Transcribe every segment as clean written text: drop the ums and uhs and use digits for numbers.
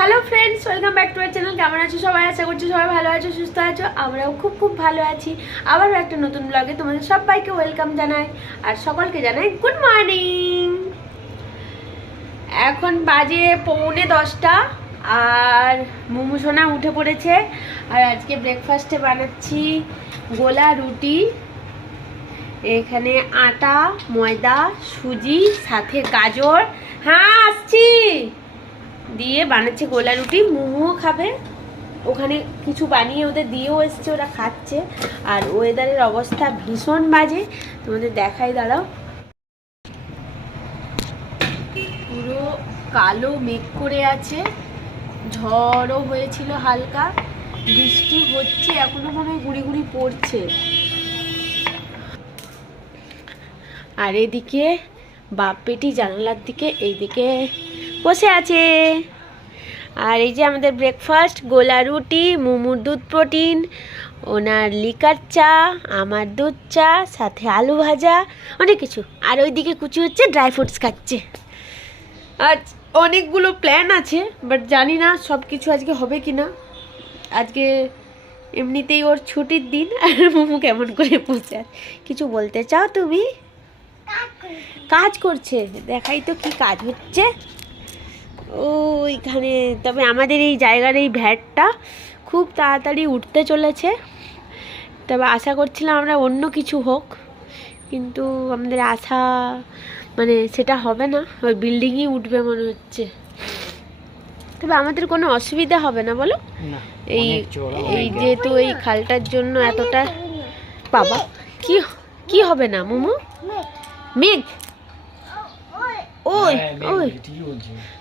Hello friends, welcome back to our channel. কেমন আছো সবাই? আশা করছি সবাই ভালো আছো, সুস্থ আছো। আমরাও খুব ভালো আছি। আবারও একটা নতুন ব্লগে তোমাদের সবাইকে ওয়েলকাম জানাই আর সকলকে জানাই গুড মর্নিং। এখন বাজে 9:45 আর মুমু সোনা উঠে পড়েছে। আর আজকে ব্রেকফাস্টে বানাচ্ছি গোলা রুটি। এখানে আটা, ময়দা, সুজি, সাথে গাজর, হ্যাঁ আসছি, দিয়ে বানাচ্ছে গোলা রুটি। মুমুও খাবে, ওখানে কিছু বানিয়ে ওদের দিয়েও এসছে, ওরা খাচ্ছে। আর ওয়েদারের অবস্থা ভীষণ বাজে, তোমাদের দেখাই, দাঁড়াও। পুরো কালো মেঘ করে আছে, ঝড়ও হয়েছিল, হালকা বৃষ্টি হচ্ছে, এখনো মনে হয় গুড়ি গুড়ি পড়ছে। আর এদিকে বাপ বেটি জানালার দিকে এইদিকে বসে আছে। আর এই যে আমাদের ব্রেকফাস্ট, গোলা রুটি, মুমুর দুধ প্রোটিন, ওনার লিকার চা, আমার দুধ চা, সাথে আলু ভাজা, অনেক কিছু। আর ওইদিকে কুচি হচ্ছে, ড্রাই ফ্রুটস খাচ্ছে। আজ অনেকগুলো প্ল্যান আছে, বাট জানি না সব কিছু আজকে হবে কি না। আজকে এমনিতেই ওর ছুটির দিন, আর মুমু কেমন করে বসে আছে। কিছু বলতে চাও তুমি? কাজ করছে, দেখাই তো কি কাজ হচ্ছে। ওইখানে তবে আমাদের এই জায়গার এই ভ্যাটটা খুব তাড়াতাড়ি উঠতে চলেছে। তবে আশা করছিলাম আমরা অন্য কিছু হোক, কিন্তু আমাদের আশা মানে সেটা হবে না, ওই বিল্ডিংই উঠবে মনে হচ্ছে। তবে আমাদের কোনো অসুবিধা হবে না, বলো? এই এই যেহেতু এই খালটার জন্য এতটা, বাবা কি কি হবে না মুমু? মেঘ ওই ওই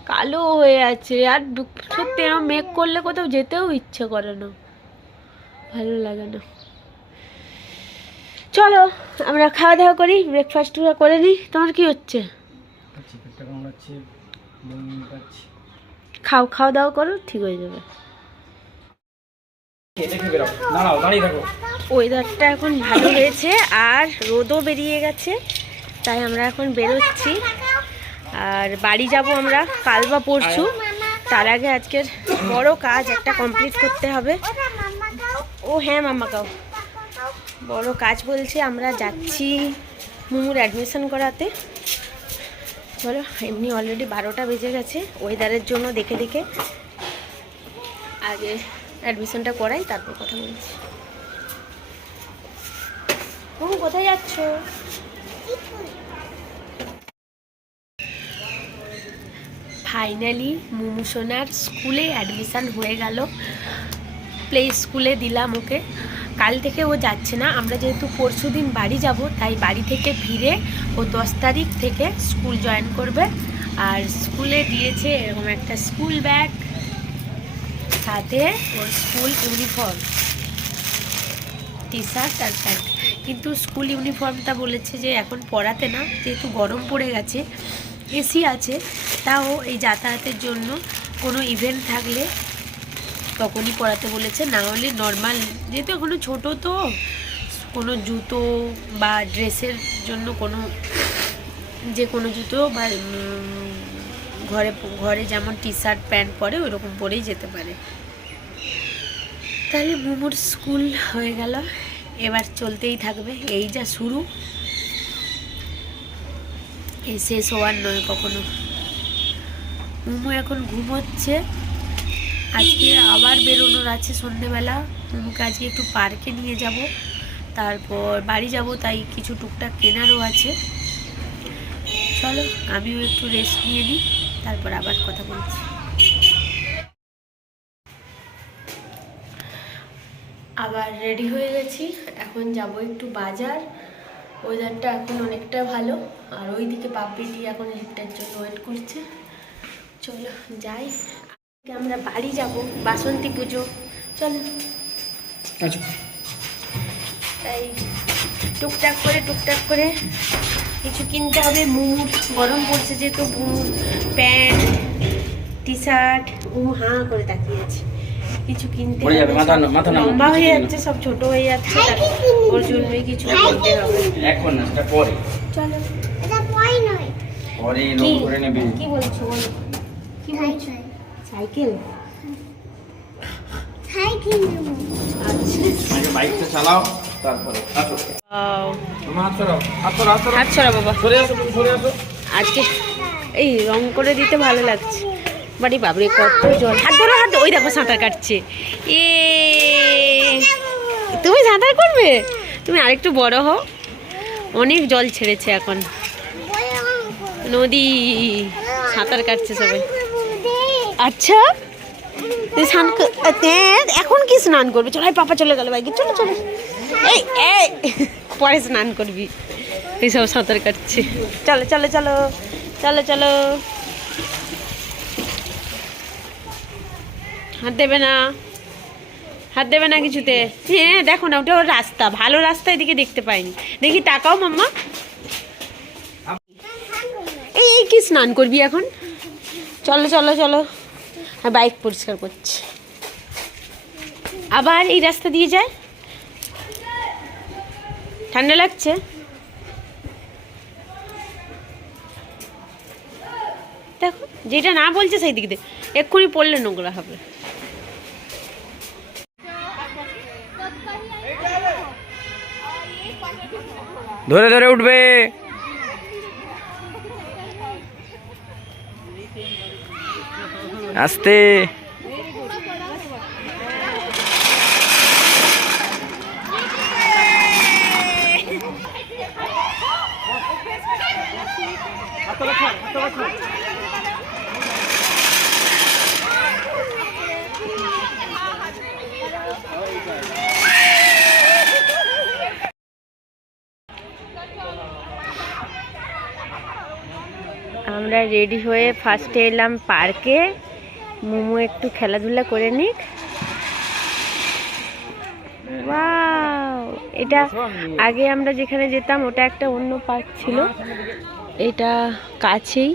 কালো হয়ে আছে। আর সত্যি এরকম মেঘ করলে কোথাও যেতেও ইচ্ছে করে না, ভালো লাগে না। চলো আমরা খাওয়া দাওয়া করি, ব্রেকফাস্ট করে নিই। তোমার কি হচ্ছে? খাওয়া দাওয়া করো, ঠিক হয়ে যাবে। ওয়েদারটা এখন ভালো হয়েছে আর রোদও বেরিয়ে গেছে, তাই আমরা এখন বেরোচ্ছি। আর বাড়ি যাব আমরা কাল বা পরশু। তার আগে আজকের বড় কাজ একটা কমপ্লিট করতে হবে। ও হ্যাঁ মাম্মা কাও, বড় কাজ বলছে। আমরা যাচ্ছি মুমুর অ্যাডমিশন করাতে। চলো, এমনি অলরেডি 12টা বেজে গেছে। ওয়েদারের জন্য দেখে দেখে আগে অ্যাডমিশনটা করাই, তারপর কথা বলছি। মুমু কোথায় যাচ্ছ? ফাইনালি মুমু সোনার স্কুলে অ্যাডমিশান হয়ে গেল। প্লে স্কুলে দিলাম ওকে। কাল থেকে ও যাচ্ছে না, আমরা যেহেতু পরশু দিন বাড়ি যাব, তাই বাড়ি থেকে ফিরে ও 10 তারিখ থেকে স্কুল জয়েন করবে। আর স্কুলে দিয়েছে এরকম একটা স্কুল ব্যাগ, সাথে ওর স্কুল ইউনিফর্ম, টি শার্ট আর প্যান্ট। কিন্তু স্কুল ইউনিফর্মটা বলেছে যে এখন পরাতে না, যেহেতু গরম পড়ে গেছে, এসি আছে, তাও এই যাতায়াতের জন্য কোনো ইভেন্ট থাকলে তখনই পরাতে বলেছে। না হলে নর্মাল, যেহেতু এখনও ছোটো, তো কোনো জুতো বা ড্রেসের জন্য যে কোনো জুতো বা ঘরে যেমন টি শার্ট প্যান্ট পরে ওইরকম পরেই যেতে পারে। তাহলে মুমুর স্কুল হয়ে গেল, এবার চলতেই থাকবে। এই যা শুরু, এই শেষ হওয়ার নয় কখনো। মুমু এখন ঘুমোচ্ছে। আজকে আবার বেরোনোর আছে সন্ধেবেলা। মুমুকে আজকে একটু পার্কে নিয়ে যাব, তারপর বাড়ি যাব, তাই কিছু টুকটাক কেনারও আছে। চলো আমিও একটু রেস্ট নিয়ে নিই, তারপর আবার কথা বলছি। আবার রেডি হয়ে গেছি, এখন যাব একটু বাজার। ওয়েদারটা এখন অনেকটা ভালো। আর ওইদিকে বাপিটি এখন লিফটের জন্য ওয়েট করছে। চলো যাই, আমরা বাড়ি যাব, বাসন্তী পুজো। চলো, তাই টুকটাক করে কিছু কিনতে হবে। মুমুর গরম পড়ছে যেহেতু, মুমুর প্যান্ট, টি শার্ট, মুমু হাঁ করে তাকিয়ে আছে। কিছু কিনতে হবে, লম্বা হয়ে যাচ্ছে, সব ছোট হয়ে যাচ্ছে, ওর জন্যই কিছু কিনতে হবে। চলো, কি বলছো বলো? কি বলছো? সাইকেল আগে বাইকটা চালাও তারপরে আসো। তোমার হাত সরাও, হাত ছড়া বাবা। সরে আসো, সরে আসো। আজকে এই রং করে দিতে ভালো লাগছে। বাড়ি বাবরে কত জল। হাত ধরো, হাত ওই দেখো সাঁতার কাটছে। এ তুমি সাঁতার করবে? তুমি আরেকটু বড় হও। অনেক জল ছেড়েছে এখন নদী, সাঁতার কাটছে সবাই। আচ্ছা এখন কি স্নান করবি? চলো পাপা চলে গেল বাইকে, চলো চলো। এই এই পরে স্নান করবি। এইসব সাঁতার কাটছে। চলো চলো চলো চলো চলো। হাত দেবে না, হাত দেবে না কিছুতে। হ্যাঁ দেখো না, ওটা ওর রাস্তা, ভালো রাস্তা এদিকে দেখতে পাইনি। দেখি তাকাও মাম্মা। এই কি স্নান করবি এখন? চলো চলো চলো। হ্যাঁ বাইক পরিষ্কার করছে, আবার এই রাস্তা দিয়ে যায়। ঠান্ডা লাগছে? দেখো যেটা না বলছে সেই দিক দিয়ে এক্ষুনি পড়লে নোংরা হবে। ধরে ধরে উঠবে। আস্তে। আমরা রেডি হয়ে ফার্স্টে এলাম পার্কে। মোমো একটু খেলাধুলা করে নিক। ওয়াও, এটা আগে আমরা যেখানে যেতাম ওটা একটা অন্য পার্ক ছিল, এটা কাছেই।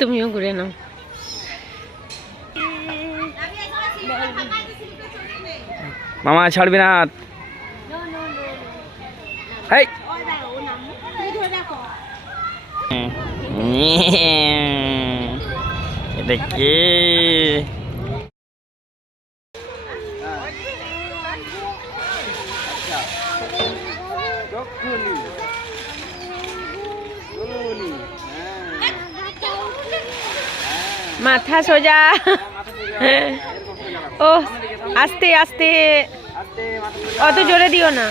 তুমিও ঘুরে নাও। মামা ছাড়বি না। এই এটা কে? মাথা সোজা। ও আস্তে আস্তে, অত জোরে দিও না।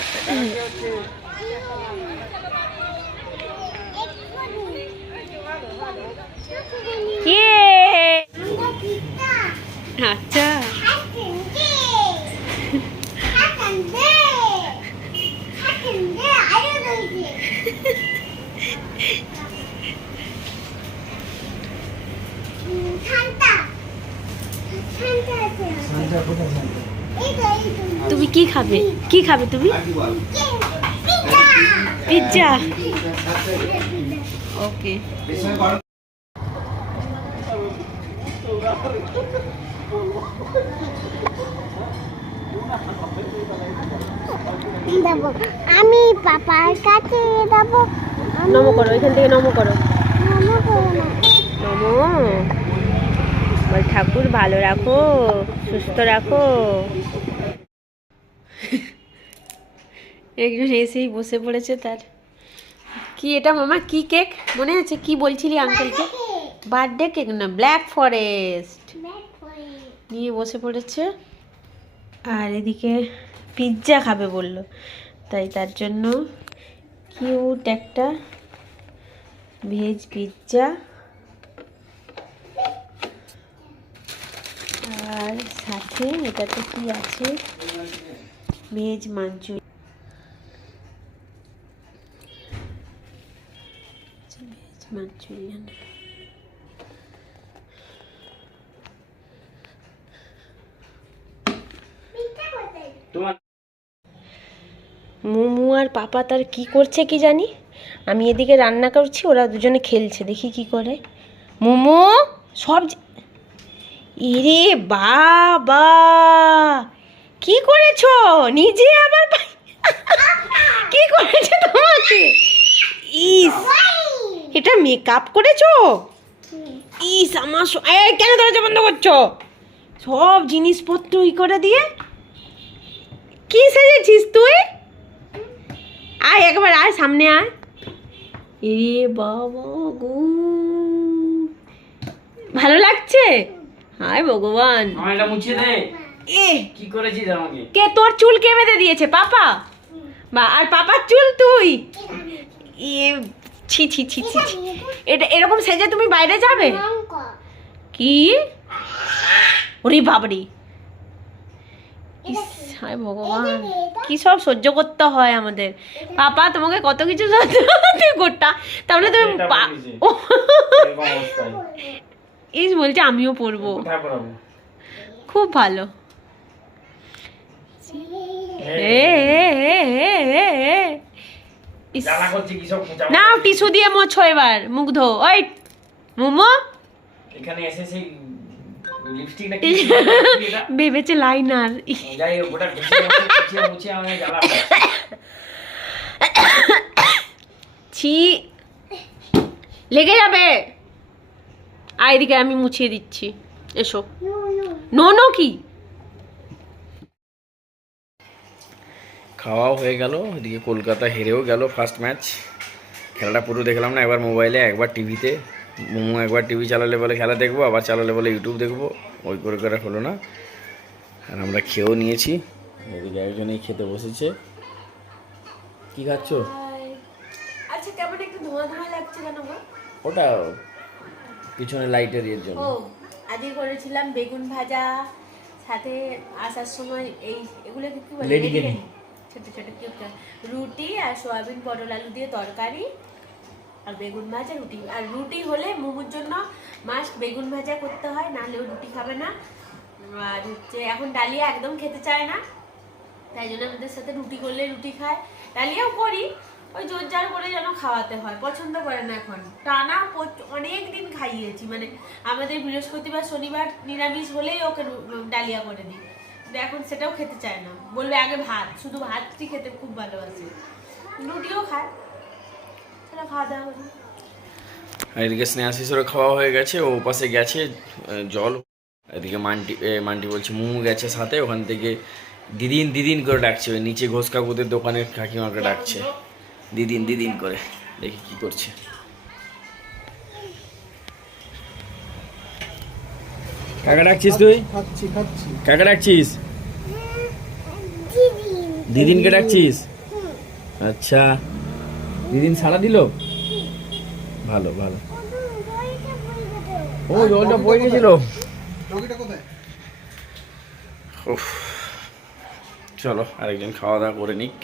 আচ্ছা তুমি কি খাবে? কি খাবে তুমি? পিৎজা। ওকে। আমি পাপার কাছে যাবো। নমো করো, এখান থেকে নমো করো। নমো। বল ঠাকুর ভালো রাখো, সুস্থ রাখো। একজন এসেই বসে পড়েছে। তার কি এটা মামা? কি কেক মনে আছে? কি বলছিলি আঙ্কেলকে? বার্থডে কেক না, ব্ল্যাক ফরেস্ট নিয়ে বসে পড়েছে। আর এদিকে পিৎজা খাবে বলল, তাই তার জন্য কিউট একটা ভেজ পিৎজা আর সাথে এটাতে কি আছে, ভেজ মাঞ্চুরিয়ান। মাঞ্চুরিয়ান। মোমো আর পাপা তার কি করছে কি জানি। আমি এদিকে রান্না করছি, ওরা দুজনে খেলছে। দেখি কি করে। মোমো সব ইরে বাবা, কি করেছো নিজে আবার কি করেছো তোমাকে? ইস, এটা মেকআপ করেছো? ইস আমার এই কেন দরজা বন্ধ করছো? সব জিনিসপত্র ই করে দিয়ে কি সেজেছিস তুই? আয় একবার আয়, সামনে আয়। এরে বাবা গো, ভালো লাগছে? হায় ভগবান, আমার এটা মুছিয়ে দে। এ কি করেছিস আমাকে? কে তোর চুল কে বেঁধে দিয়েছে? পাপা? বা আর পাপার চুল তুই? এ ছি ছি ছি ছি ছি। এটা এরকম সেজে তুমি বাইরে যাবে? কি? ওরে বাবারে, ইস, হায় ভগবান, কি সব সহ্য করতে হয় আমাদের। পাপা তোমাকে কত কিছু সহ্য করতে গোটা, তাহলে তুমি এটা পা- বলিস। ও, এরকম অবস্থায় ইস বলছে আমিও পরবো। কোথায় পড়াবো? খুব ভালো। এ, এ, এ, এ, এ, এ। ইস, জ্বালা করছে কি সব জামা নাও কাপড়। টিস্যু দিয়ে মোছো এবার, মুখ ধো। ওই মোমো এখানে এসে সেই লিপস্টিক না কি ছিল? এটা ভেবেছে লাইনার। যাই হোক, ওটা গুছিয়ে মুছিয়ে আমাকে জ্বালা করছে। ছি, লেগে যাবে। আয় এদিকে, আমি মুছিয়ে দিচ্ছি, এসো। নো নো কি? খাওয়াও হয়ে গেল, এদিকে কলকাতা হেরেও গেল ফার্স্ট ম্যাচ। খেলাটা পুরো দেখলাম না, একবার মোবাইলে একবার টিভিতে। মোমো একবার টিভি চালালে বলে খেলা দেখবো, আবার চালালে বলে ইউটিউব দেখবো, ওই করে হলো না। আর আমরা খেয়েও নিয়েছি, এদিকে একজনেই খেতে বসেছে। কি খাচ্ছ? আচ্ছা, কেমন একটু ধোঁয়া ধোঁয়া লাগছে কেন গো? ওটা পিছনে লাইটের এর জন্য। ও, আজকে করেছিলাম বেগুন ভাজা, সাথে আসার সময় এই এগুলো কি বলে, লেডিকেনি। ছোট ছোট কিউব রুটি আর সয়াবিন পটল আলু দিয়ে তরকারি, আর বেগুন ভাজা, রুটি। আর রুটি হলে মোমোর জন্য মাস্ট বেগুন ভাজা করতে হয়, নাহলে ও রুটি খাবে না। আর হচ্ছে এখন ডালিয়া একদম খেতে চায় না, তাই জন্য আমাদের সাথে রুটি করলে রুটি খায়। ডালিয়াও করি, ওই জোর জার করে যেন খাওয়াতে হয়, পছন্দ করে না এখন। টানা অনেক দিন খাইয়েছি, মানে আমাদের বৃহস্পতিবার শনিবার নিরামিষ হলেই ওকে ডালিয়া করে দিই, কিন্তু এখন সেটাও খেতে চায় না, বলবে আগে ভাত, শুধু ভাতটি খেতে খুব ভালোবাসে। রুটিও খায়, সেটা খাওয়া দাওয়া করি। আর এদিকে স্নেহাশিসেরও খাওয়া হয়ে গেছে, ও পাশে গেছে জল। এদিকে মান্টি বলছে মুমু গেছে সাথে, ওখান থেকে দিদিন করে ডাকছে, ওই নিচে ঘোষ কাকুদের দোকানের কাকিমাকে ডাকছে দিদিন করে। দেখি কি করছে। কাকা ডাকছিস তুই? কাকা ডাকছিস? দিদিনকে ডাকছিস? আচ্ছা, দিদিন সাড়া দিল? ভালো। ও জলটা পড়ে গেছিল। উফ, চলো আরেকজন খাওয়া দাওয়া করে নিক।